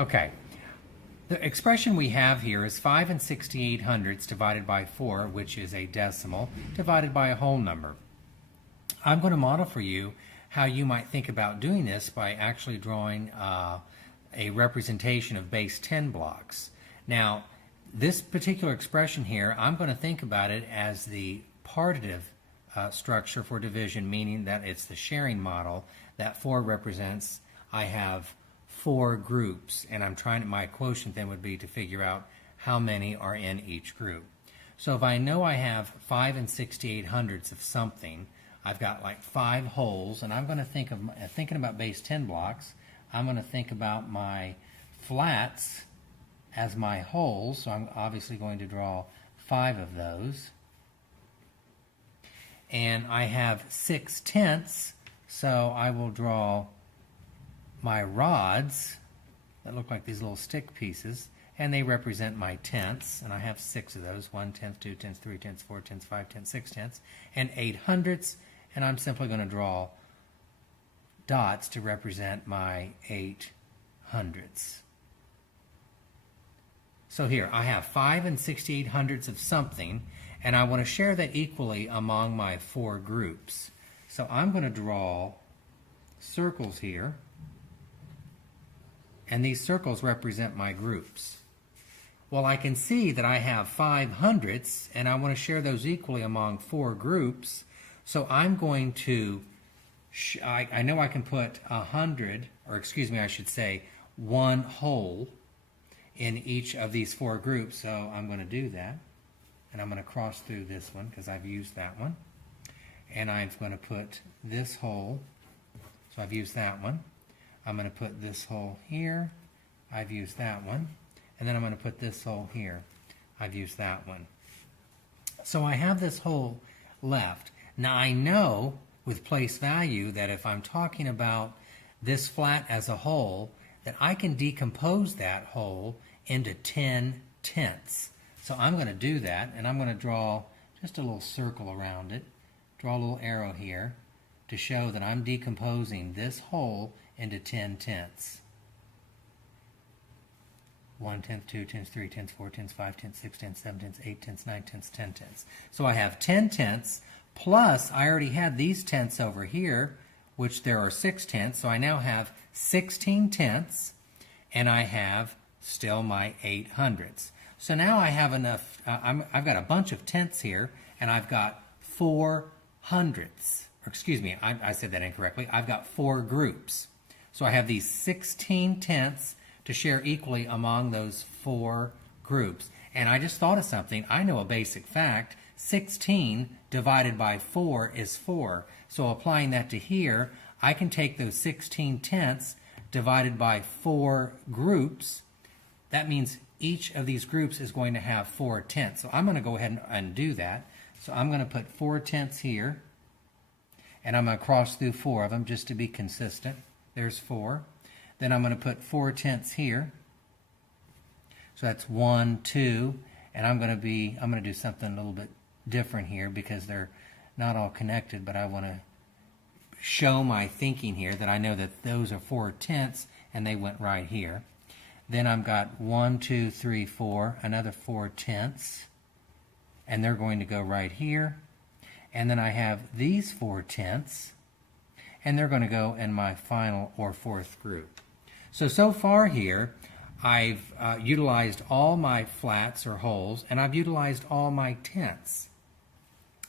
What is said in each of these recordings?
Okay. The expression we have here is 5 and 68 hundredths divided by 4, which is a decimal, divided by a whole number. I'm going to model for you how you might think about doing this by actually drawing a representation of base 10 blocks. Now, this particular expression here, I'm going to think about it as the partitive structure for division, meaning that it's the sharing model. That 4 represents, I have 4 groups, and my quotient then would be to figure out how many are in each group. So if I know I have 5 and 68 hundredths of something, I've got like 5 wholes, and I'm going to think of thinking about base 10 blocks. I'm going to think about my flats as my wholes, so I'm obviously going to draw 5 of those. And I have 6/10ths, so I will draw my rods that look like these little stick pieces, and they represent my tenths, and I have 6 of those: 1/10, 2/10, 3/10, 4/10, 5/10, 6/10, and 8 hundredths, and I'm simply going to draw dots to represent my 8 hundredths. So here, I have 5 and 68 hundredths of something, and I want to share that equally among my 4 groups. So I'm going to draw circles here, and these circles represent my groups. Well, I can see that I have 5 hundredths, and I want to share those equally among 4 groups. So I'm going to, I know I can put 100, or excuse me, I should say 1 whole in each of these 4 groups. So I'm going to do that, and I'm going to cross through this one because I've used that one. And I'm going to put this whole, so I've used that one. I'm going to put this hole here, I've used that one, and then I'm going to put this hole here, I've used that one. So I have this hole left. Now I know with place value that if I'm talking about this flat as a whole, that I can decompose that whole into 10/10ths. So I'm going to do that, and I'm going to draw just a little circle around it, draw a little arrow here to show that I'm decomposing this whole into 10/10ths. 1/10, 2/10, 3/10, 4/10, 5/10, 6/10, 7/10, 8/10, 9/10, 10/10. So I have 10/10ths, plus I already had these tenths over here, which there are 6/10ths, so I now have 16/10ths, and I have still my 8 hundredths. So now I have enough, I've got a bunch of tenths here, and I've got 4 hundredths. Or excuse me, I said that incorrectly. I've got 4 groups. So I have these 16/10ths to share equally among those 4 groups. And I just thought of something. I know a basic fact. 16 divided by 4 is 4. So applying that to here, I can take those 16/10ths divided by 4 groups. That means each of these groups is going to have 4/10ths. So I'm going to go ahead and do that. So I'm going to put 4/10ths here, and I'm going to cross through 4 of them just to be consistent. There's 4. Then I'm going to put 4/10ths here. So that's 1, 2, and I'm going to do something a little bit different here because they're not all connected, but I want to show my thinking here that I know that those are 4/10ths and they went right here. Then I've got 1, 2, 3, 4, another 4/10ths, and they're going to go right here. And then I have these 4/10ths, and they're going to go in my final or 4th group. So far here, I've utilized all my flats or wholes, and I've utilized all my tenths.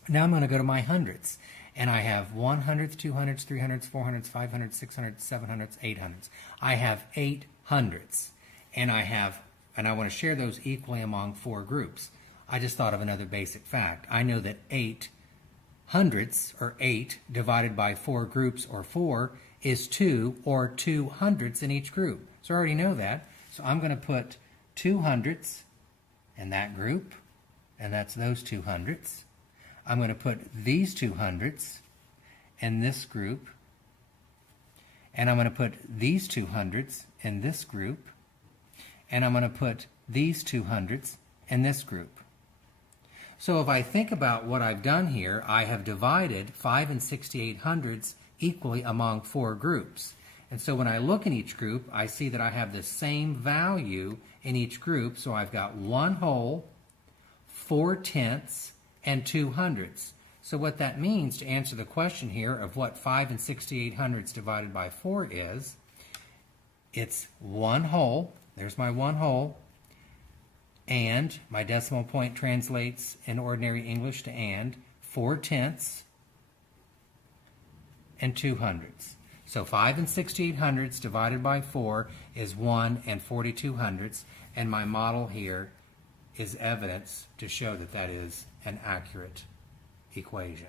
Now I'm going to go to my hundredths, and I have 1 hundredth, 2 hundredths, 3 hundredths, 4 hundredths, 5 hundredths, 6 hundredths, 7 hundredths, 8 hundredths. I have 8 hundredths, and I want to share those equally among 4 groups. I just thought of another basic fact. I know that 8 hundredths, or 8 divided by 4 groups, or 4, is 2, or 2 hundredths in each group. So I already know that. So I'm going to put 2 hundredths in that group, and that's those 2 hundredths. I'm going to put these 2 hundredths in this group, and I'm going to put these 2 hundredths in this group, and I'm going to put these 2 hundredths in this group. So if I think about what I've done here, I have divided 5 and 68 hundredths equally among 4 groups. And so when I look in each group, I see that I have the same value in each group. So I've got 1 whole, 4 tenths, and 2 hundredths. So what that means, to answer the question here of what 5 and 68 hundredths divided by 4 is, it's 1 whole, there's my 1 whole, and my decimal point translates in ordinary English to and, 4 tenths, and 2 hundredths. So 5 and 68 hundredths divided by 4 is 1 and 42 hundredths, and my model here is evidence to show that that is an accurate equation.